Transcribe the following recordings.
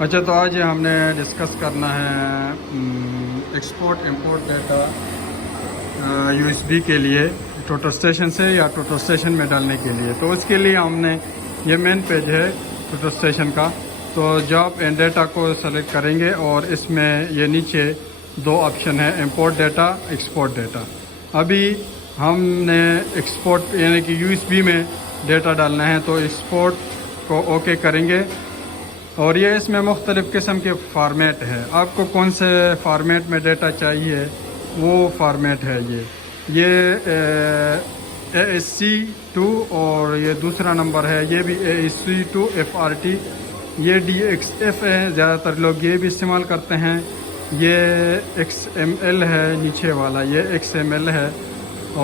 اچھا، تو آج ہم نے ڈسکس کرنا ہے export import data U S B کے لیے ٹوٹل اسٹیشن سے یا ٹوٹل اسٹیشن میں ڈالنے کے لیے. تو اس کے لیے ہم نے یہ مین پیج ہے ٹوٹل اسٹیشن کا. تو جاب اینڈ ڈیٹا کو سلیکٹ کریں گے اور اس میں یہ نیچے دو آپشن ہے، امپورٹ ڈیٹا، ایکسپورٹ ڈیٹا. ابھی ہم نے ایکسپورٹ یعنی کہ یو ایس بی میں ڈیٹا ڈالنا ہے، تو ایکسپورٹ کو اوکے کریں گے. اور یہ اس میں مختلف قسم کے فارمیٹ ہے، آپ کو کون سے فارمیٹ میں ڈیٹا چاہیے وہ فارمیٹ ہے. یہ ASC2 اور یہ دوسرا نمبر ہے، یہ بھی ASC2 FRT. یہ DXF ہے، زیادہ تر لوگ یہ بھی استعمال کرتے ہیں. یہ XML ہے نیچے والا، یہ XML ہے.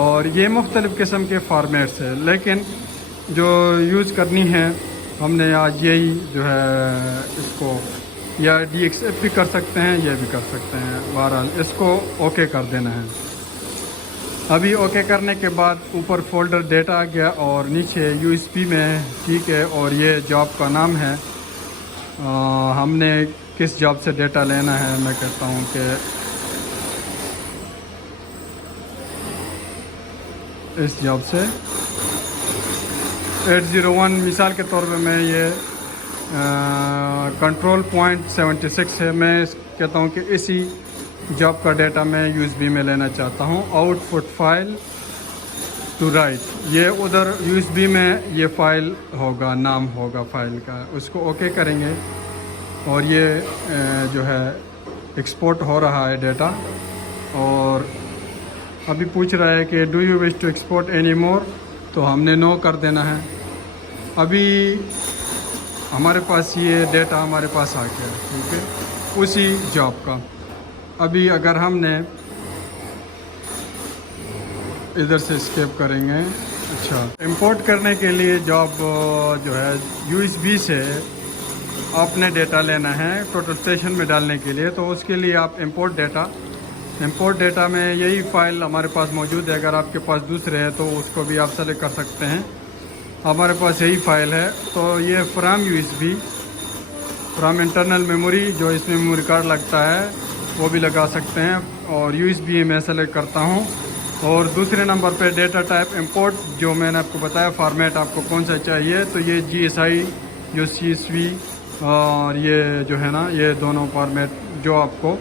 اور یہ مختلف قسم کے فارمیٹس ہیں، لیکن جو یوز کرنی ہے ہم نے آج یہی جو ہے اس کو یا DXF بھی کر سکتے ہیں، یہ بھی کر سکتے ہیں. بہرحال اس کو اوکے کر دینا ہے. ابھی اوکے کرنے کے بعد اوپر فولڈر ڈیٹا آ گیا اور نیچے یو ایس بی میں ٹھیک ہے. اور یہ جاب کا نام ہے، ہم نے کس جاب سے ڈیٹا لینا ہے. میں کہتا ہوں کہ اس جاب سے 801 مثال کے طور پہ میں یہ کنٹرول پوائنٹ 76 ہے. میں کہتا ہوں کہ اسی جاب کا ڈیٹا میں یو ایس بی میں لینا چاہتا ہوں. Output file to write, یہ ادھر یو ایس بی میں یہ فائل ہوگا، نام ہوگا فائل کا. اس کو اوکے کریں گے اور یہ جو ہے ایکسپورٹ ہو رہا ہے ڈیٹا. اور ابھی پوچھ رہا ہے کہ do you wish to export any more, تو ہم نے نو کر دینا ہے. ابھی ہمارے پاس یہ ڈیٹا ہمارے پاس آ گیا، ٹھیک ہے، اسی جاب کا. ابھی اگر ہم نے ادھر سے اسکیپ کریں گے. اچھا، امپورٹ کرنے کے لیے جاب جو ہے یو ایس بی سے آپ نے ڈیٹا لینا ہے ٹوٹل اسٹیشن میں ڈالنے کے لیے. تو اس کے لیے آپ امپورٹ ڈیٹا میں یہی فائل ہمارے پاس موجود ہے. اگر آپ کے پاس دوسرے ہے تو اس کو بھی آپ سلیکٹ کر سکتے ہیں. ہمارے پاس یہی فائل ہے. تو یہ from U S B, from internal memory, جو اس میں میموری کارڈ لگتا ہے وہ بھی لگا سکتے ہیں. اور یو ایس بی میں سلیکٹ کرتا ہوں. اور دوسرے نمبر پہ ڈیٹا ٹائپ امپورٹ، جو میں نے آپ کو بتایا فارمیٹ آپ کو کون سا چاہیے. تو یہ GSI جو CSV اور یہ جو ہے نا، یہ دونوں فارمیٹ جو آپ کو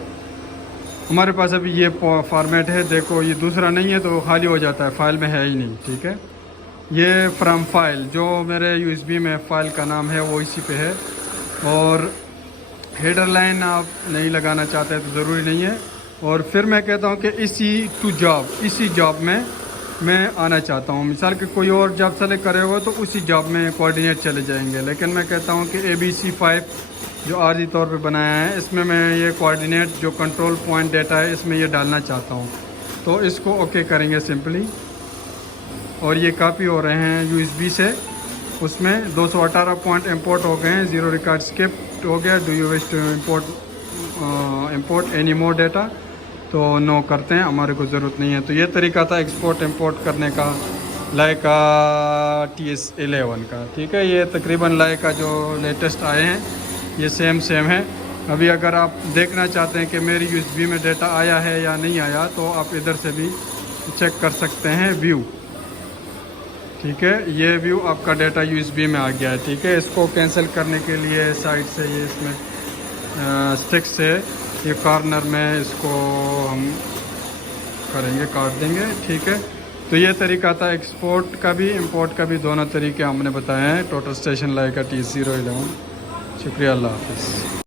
ہمارے پاس ابھی یہ فارمیٹ ہے. دیکھو یہ دوسرا نہیں ہے تو خالی ہو جاتا ہے، فائل میں ہے ہی نہیں، ٹھیک ہے. یہ فرام فائل جو میرے یو ایس بی میں فائل کا نام ہے وہ اسی پہ ہے. اور ہیڈر لائن آپ نہیں لگانا چاہتے تو ضروری نہیں ہے. اور پھر میں کہتا ہوں کہ اسی جاب میں آنا چاہتا ہوں. مثال کہ کوئی اور جاب سلیکٹ کرے ہو تو اسی جاب میں کوآرڈینیٹ چلے جائیں گے. لیکن میں کہتا ہوں کہ ABC5 جو عارضی طور پہ بنایا ہے، اس میں یہ کوآرڈینیٹ جو کنٹرول پوائنٹ ڈیٹا ہے اس میں یہ ڈالنا چاہتا ہوں. تو اس کو اوکے کریں گے سمپلی. اور یہ کاپی ہو رہے ہیں یو ایس بی سے. اس میں 218 پوائنٹ امپورٹ ہو گئے ہیں، 0 ریکارڈ اسکپ ہو گیا. Do you wish to import any more data, تو نو کرتے ہیں، ہمارے کو ضرورت نہیں ہے. تو یہ طریقہ تھا ایکسپورٹ امپورٹ کرنے کا لائکا TS11 کا، ٹھیک ہے. یہ تقریباً لائکا جو لیٹسٹ آئے ہیں یہ سیم ہے. ابھی اگر آپ دیکھنا چاہتے ہیں کہ میری یو ایس بی میں ڈیٹا آیا ہے یا نہیں آیا، تو آپ ادھر سے بھی چیک کر سکتے ہیں. ویو، ٹھیک ہے، یہ ویو آپ کا ڈیٹا یو ایس بی میں آ گیا ہے، ٹھیک ہے. اس کو کینسل کرنے کے لیے سائڈ سے یہ اس میں اسٹک سے یہ کارنر میں اس کو ہم کریں گے، کاٹ دیں گے، ٹھیک ہے. تو یہ طریقہ تھا ایکسپورٹ کا بھی امپورٹ کا بھی، دونوں طریقے ہم نے بتائے ہیں ٹوٹل اسٹیشن لائکا TS011. شکریہ، اللہ حافظ.